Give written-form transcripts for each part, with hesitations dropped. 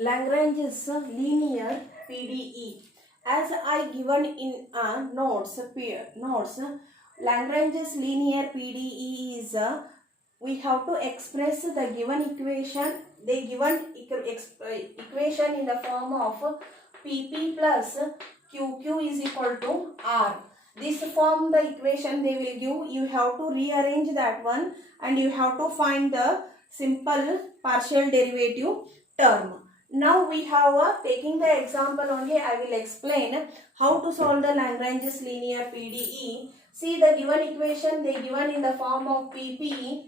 Lagrange's linear PDE. As I given in notes, Lagrange's linear PDE is we have to express the given equation. They given equation in the form of PP plus QQ is equal to R. This form the equation they will give. You have to rearrange that one and you have to find the simple partial derivative term. Now we have taking the example only. I will explain how to solve the Lagrange's linear PDE. See the given equation they given in the form of PP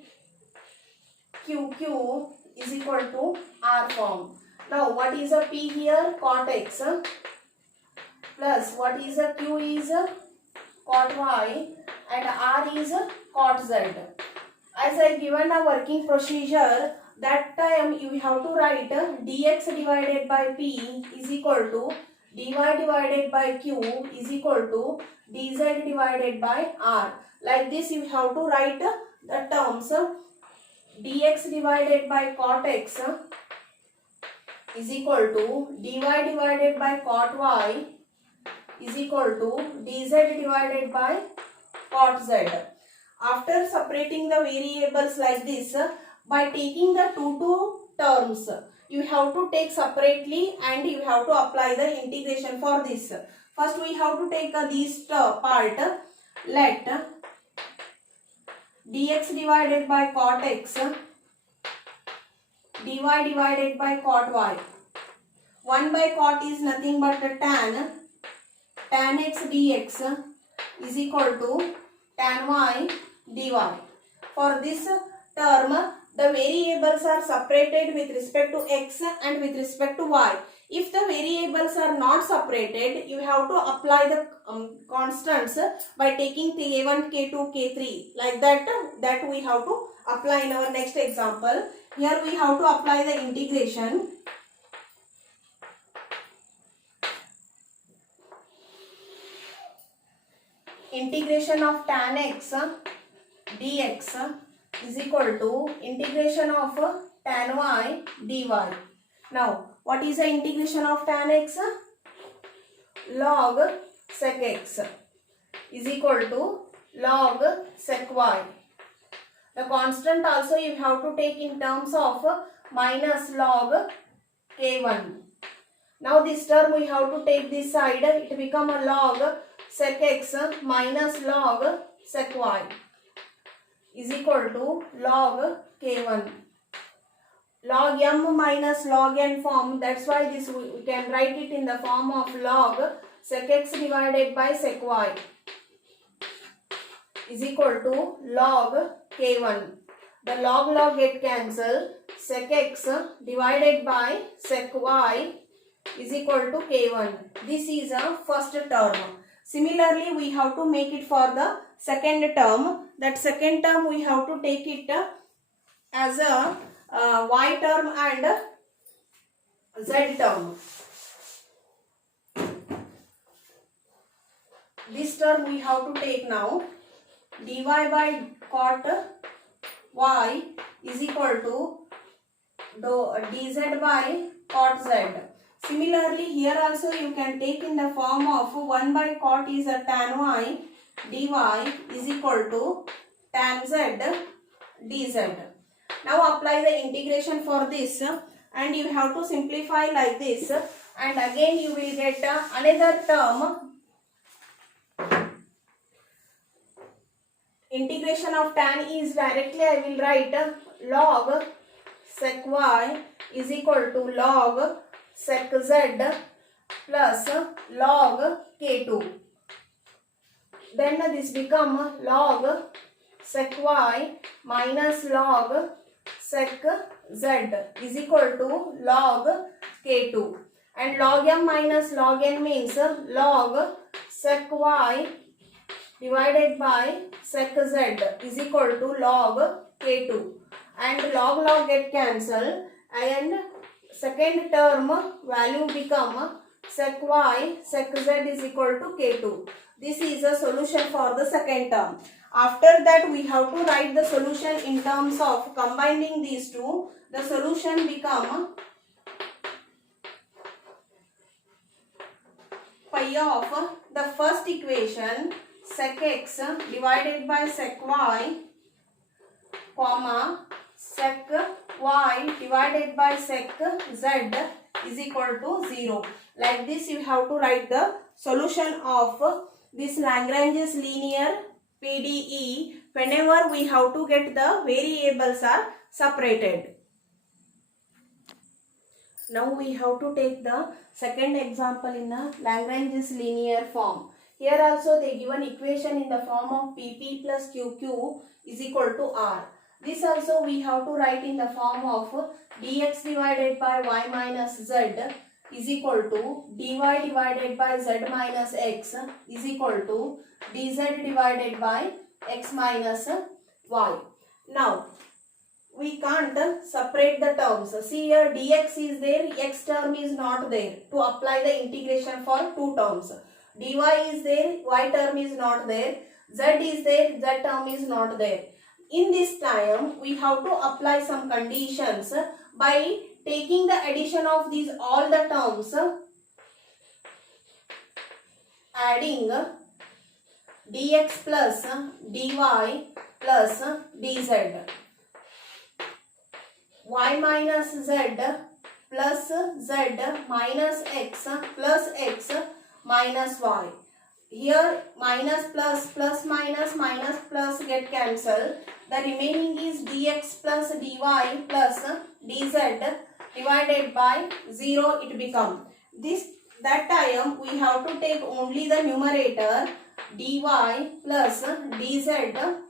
QQ is equal to R form. Now what is a P here? Cot X plus what is a Q is cot Y and R is cot Z. As I given a working procedure, that time you have to write dx divided by P is equal to dy divided by Q is equal to dz divided by R. Like this you have to write the terms dx divided by cot X is equal to dy divided by cot Y is equal to dz divided by cot Z. After separating the variables like this, by taking the two terms, you have to take separately and you have to apply the integration for this. First we have to take this part. Let dx divided by cot X dy divided by cot Y. 1 by cot is nothing but tan X dx is equal to tan Y dy. For this term, the variables are separated with respect to x and with respect to y. If the variables are not separated, you have to apply the constants by taking k1, k2, k3. Like that we have to apply in our next example. Here we have to apply the integration. Integration of tan x dx is equal to integration of tan y dy. Now, what is the integration of tan x? Log sec x is equal to log sec y. The constant also you have to take in terms of minus log k1. Now, this term we have to take this side. It become a log sec x minus log sec y is equal to log k1. Log m minus log n form, that's why this we can write it in the form of log sec x divided by sec y is equal to log k1. The log get cancelled. Sec x divided by sec y is equal to k1. This is a first term. Similarly, we have to make it for the second term. That second term we have to take it as a y term and z term. This term we have to take now. Dy by cot y is equal to dz by cot z. Similarly, here also you can take in the form of 1 by cot is a tan y dy is equal to tan z dz. Now apply the integration for this and you have to simplify like this, and again you will get another term. Integration of tan is directly I will write log sec y is equal to log sec z plus log k2. Then this become log sec y minus log sec z is equal to log k2. And log m minus log n means log sec y divided by sec z is equal to log k2. And log get cancelled and second term value become sec y sec z is equal to k2. This is a solution for the second term. After that we have to write the solution in terms of combining these two. The solution become of the first equation sec x divided by sec y comma sec y divided by sec z is equal to 0. Like this you have to write the solution of this Lagrange's linear PDE whenever we have to get the variables are separated. Now we have to take the second example in a Lagrange's linear form. Here also they given equation in the form of PP plus QQ is equal to R. This also we have to write in the form of dx divided by y minus z is equal to dy divided by z minus x is equal to dz divided by x minus y. Now we can't separate the terms. See here dx is there, x term is not there. To apply the integration for two terms. dy is there, y term is not there. Z is there, z term is not there. In this time we have to apply some conditions by taking the addition of these all the terms, adding dx plus dy plus dz. Y minus z plus z minus x plus x minus y. Here minus plus minus plus get cancelled. The remaining is dx plus dy plus dz divided by 0 it become. That time we have to take only the numerator dy plus dz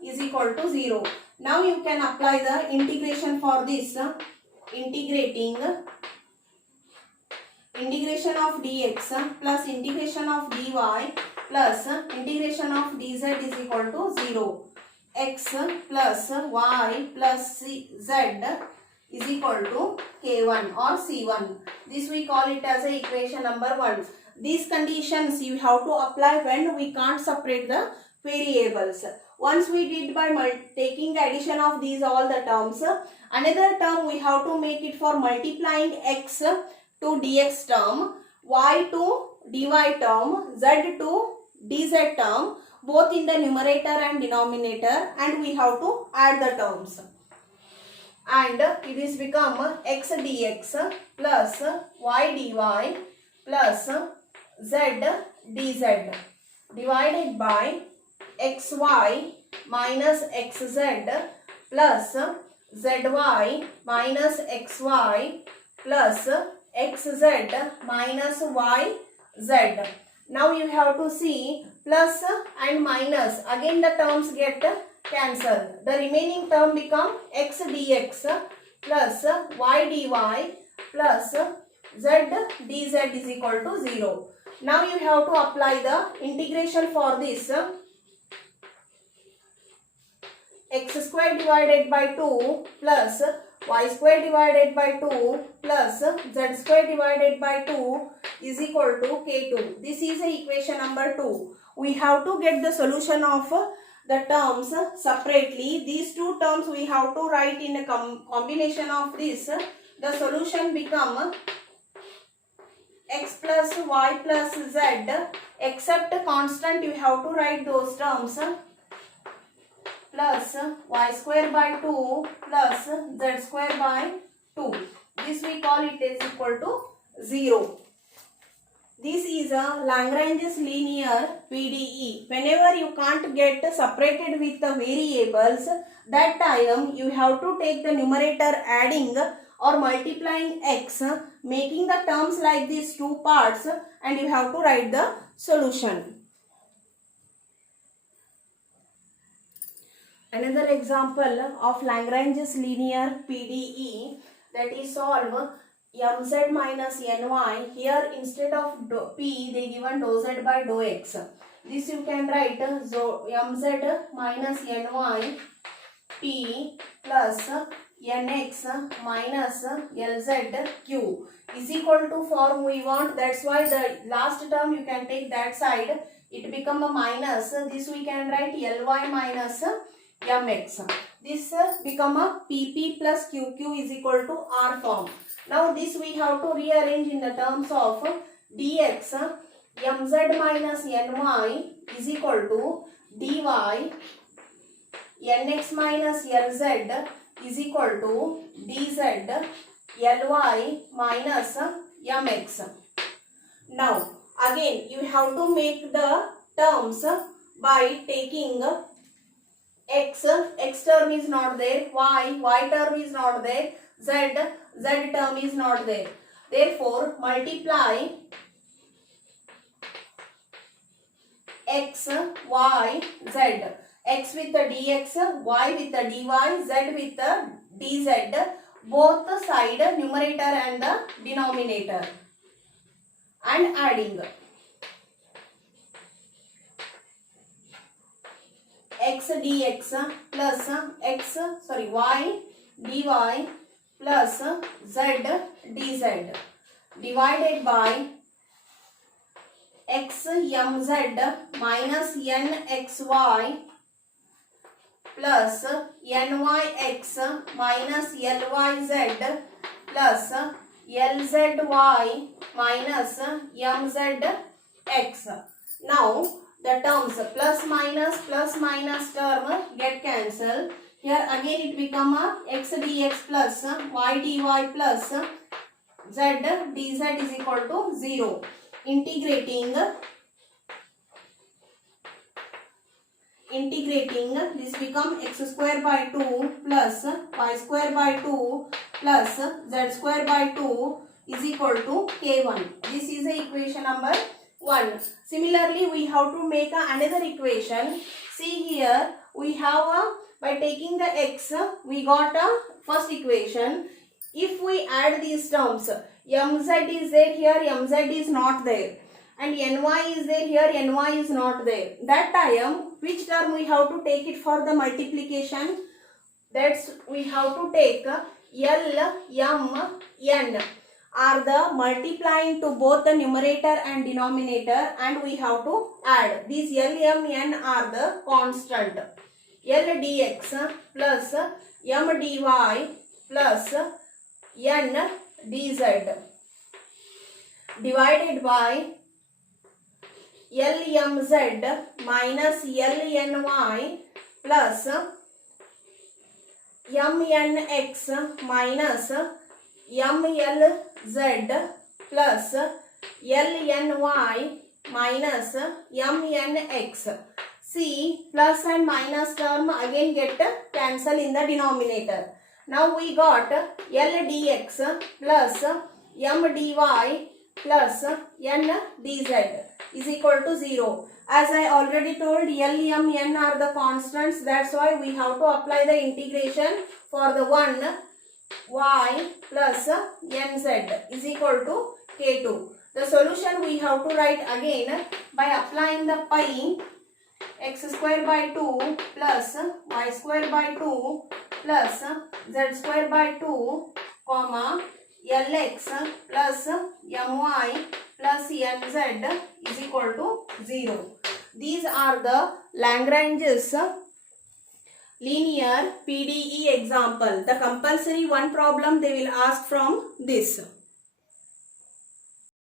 is equal to 0. Now you can apply the integration for this. Integration of dx plus integration of dy plus integration of dz is equal to 0. X plus y plus z is equal to k1 or c1. This we call it as a equation number 1. These conditions you have to apply when we can't separate the variables. Once we did by taking the addition of these all the terms, another term we have to make it for multiplying x to dx term, y to dy term, z to dz term, both in the numerator and denominator, and we have to add the terms. And it is become x dx plus y dy plus z dz divided by xy minus xz plus zy minus xy plus xz minus yz. Now you have to see plus and minus, again the terms get cancelled. The remaining term become x dx plus y dy plus z dz is equal to 0. Now you have to apply the integration for this. X square divided by 2 plus y square divided by 2 plus z square divided by 2 is equal to k2. This is a equation number 2. We have to get the solution of the terms separately. These two terms we have to write in a combination of this. The solution become x plus y plus z, except constant you have to write those terms, plus y square by 2 plus z square by 2. This we call it is equal to 0. This is a Lagrange's linear PDE. Whenever you can't get separated with the variables, that time you have to take the numerator adding or multiplying x, making the terms like these two parts, and you have to write the solution. Another example of Lagrange's linear PDE, that is solve mz minus ny. Here instead of p they given dou z by dou x. This you can write mz minus ny p plus nx minus lz q is equal to form we want. That's why the last term you can take that side. It become a minus. This we can write ly minus mx. This become a pp plus qq is equal to r form. Now this we have to rearrange in the terms of dx mz minus ny is equal to dy nx minus lz is equal to dz ly minus mx. Now again you have to make the terms by taking x term is not there, y term is not there, z term is not there. Therefore multiply x, y, z. X with the dx, y with the dy, z with the dz, both the side numerator and the denominator, and adding x dx plus y dy plus z dz divided by x mz minus nxy plus nyx minus lyz plus lzy minus mzx. Now the terms plus minus term get cancelled. Here again it become a x dx plus y dy plus z dz is equal to 0. Integrating this become x square by 2 plus y square by 2 plus z square by 2 is equal to k1. This is the equation number 1. Similarly we have to make another equation. See here we have by taking the x we got a first equation. If we add these terms, mz is there, here mz is not there, and ny is there, here ny is not there. That time which term we have to take it for the multiplication? That's we have to take L, M, N are the multiplying to both the numerator and denominator, and we have to add. These L, M, N are the constant. L dx plus M dy plus N dz divided by LMZ minus LNY plus MNX minus MLZ plus LNY minus MNX. See, plus and minus term again get cancel in the denominator. Now we got L dx plus M dy plus N dz is equal to 0. As I already told, L, M, N are the constants. That's why we have to apply the integration for the 1 y plus nz is equal to k2. The solution we have to write again by applying the pi x square by 2 plus y square by 2 plus z square by 2 comma lx plus my plus nz is equal to 0. These are the Lagrange's linear PDE example. The compulsory one problem they will ask from this.